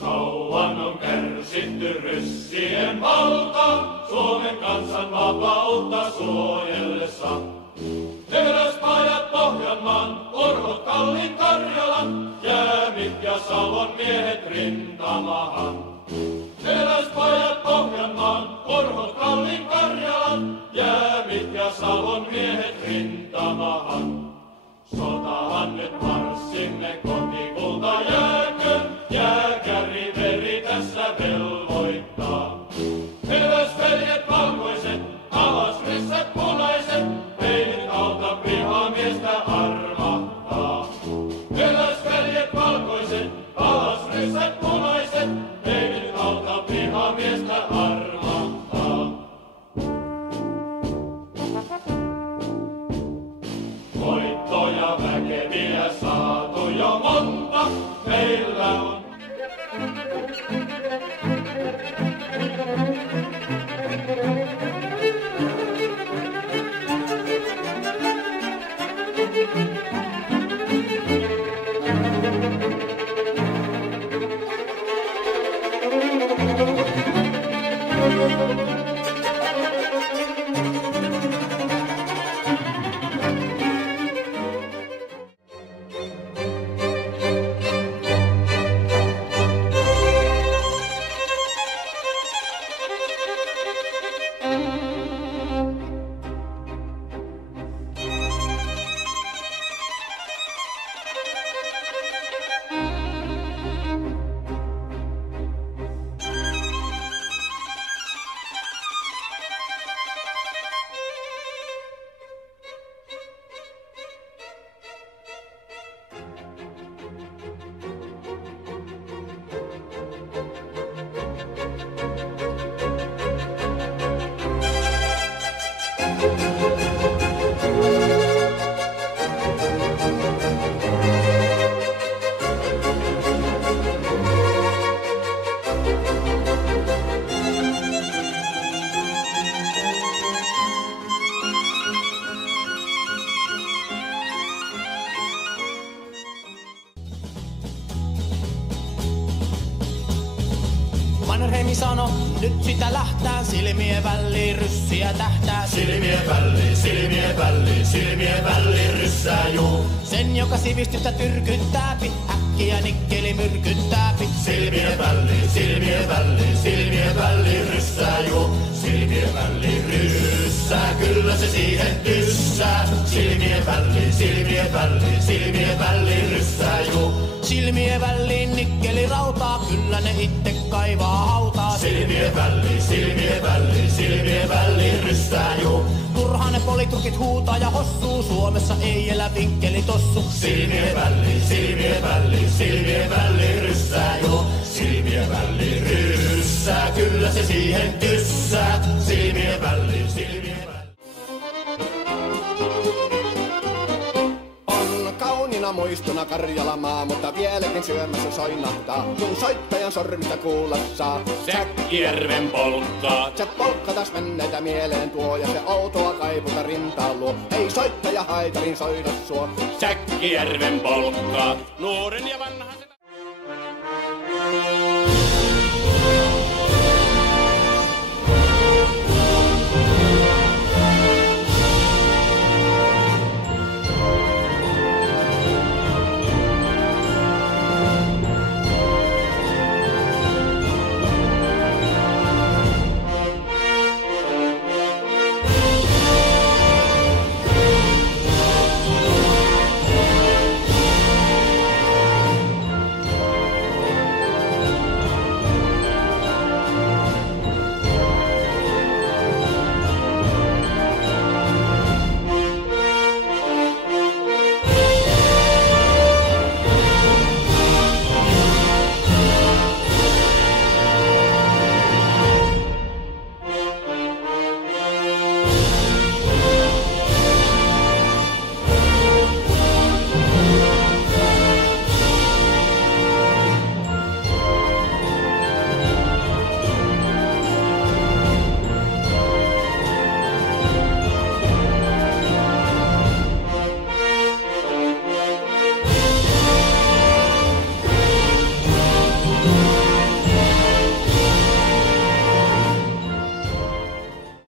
Kauan on kärsitty ryssien valta, Suomen kansan vapautta suojellessa. Teräspajat Pohjanmaan, Urhot Kallin Karjalan, Jäämit ja Savon miehet rintamahan. Teräspajat Pohjanmaan, Urhot Kallin Karjalan, Jäämit ja Savon miehet rintamahan. Sotahan nyt marssimme kotikulta jääkö, jääkäri veri tässä velvoittaa. Ylös veljet valkoiset, alas ryssät punaiset, ei nyt auta vihamiestä armahtaa. Ylös veljet valkoiset, alas ryssät punaiset, ei nyt auta vihamiestä armahtaa. Voittoja väkeviä saatu jo monta, meillä on. Mannerheimi sano, nyt sitä lähtää, silmien väliin ryssiä tähtää. Silmien väliin ryssää juu. Sen, joka sivistystä tyrkyttääpi, äkkiä nikkeli myrkyttääpi. Silmien väliin ryssää juu. Silmien väliin ryssää, kyllä se siihen tyssää. Silmien väliin ryssää juu. Silmien väliin nikkeli rautaa, kyllä ne itse kaivaa hautaa. Silmien väliin ryssää juu. Turhaan ne politurkit huutaa ja hossuu, Suomessa ei elä vinkkeli tossu. Silmien väliin ryssää juu. Silmien väliin ryssää, kyllä se siihen tyssää. Silmien väliin. Kauniina muistona Karjalamaa, mutta vieläkin syömässä soinahtaa, kun soittajan sormista kuulla saa. Säkkijärven polkkaa. Se polkka taas menneitä mieleen tuo, ja se outoa kaiputa rintaan luo. Ei soittaja haitarin soida suo. Säkkijärven polkkaa. Nuoren ja vanhan